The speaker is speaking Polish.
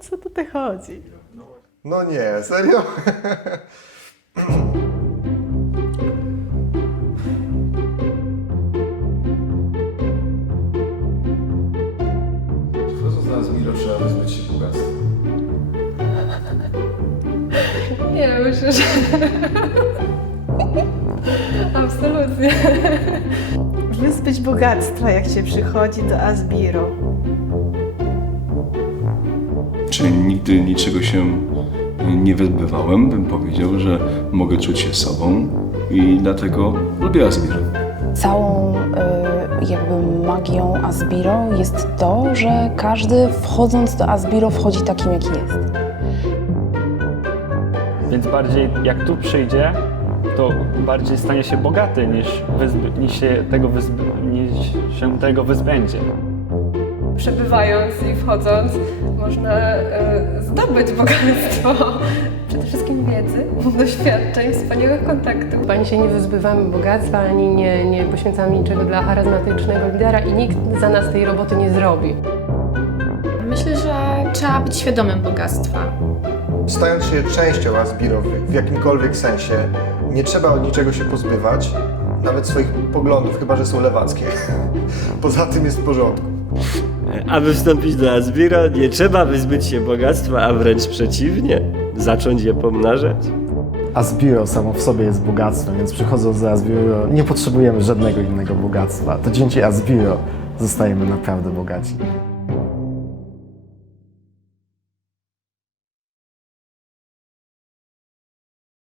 co tutaj chodzi? No nie, serio? Wchodząc na Azmiro trzeba wyzbyć się bogactwa. Nie, myślę, że... Absolutnie. Wyzbyć bogactwa, jak się przychodzi do Asbiro. Czy nigdy niczego się nie wyzbywałem, bym powiedział, że mogę czuć się sobą i dlatego lubię Asbir. Całą y, jakby magią Asbiro jest to, że każdy wchodząc do Asbiro wchodzi takim, jaki jest. Więc bardziej jak tu przyjdzie, to bardziej stanie się bogaty niż, wyzby, niż, się, tego wyzby, niż się tego wyzbędzie. Przebywając i wchodząc, można e, zdobyć bogactwo. Przede wszystkim wiedzy, doświadczeń, wspaniałych kontaktów. Ani się nie wyzbywamy bogactwa, ani nie, nie poświęcamy niczego dla charyzmatycznego lidera i nikt za nas tej roboty nie zrobi. Myślę, że trzeba być świadomym bogactwa. Stając się częścią Asbirowych w jakimkolwiek sensie, nie trzeba od niczego się pozbywać, nawet swoich poglądów, chyba że są lewackie. Poza tym jest w porządku. Aby wstąpić do Asbira, nie trzeba wyzbyć się bogactwa, a wręcz przeciwnie, zacząć je pomnażać. Asbiro samo w sobie jest bogactwem, więc przychodząc do Asbiro nie potrzebujemy żadnego innego bogactwa. To dzięki Asbiro zostajemy naprawdę bogaci.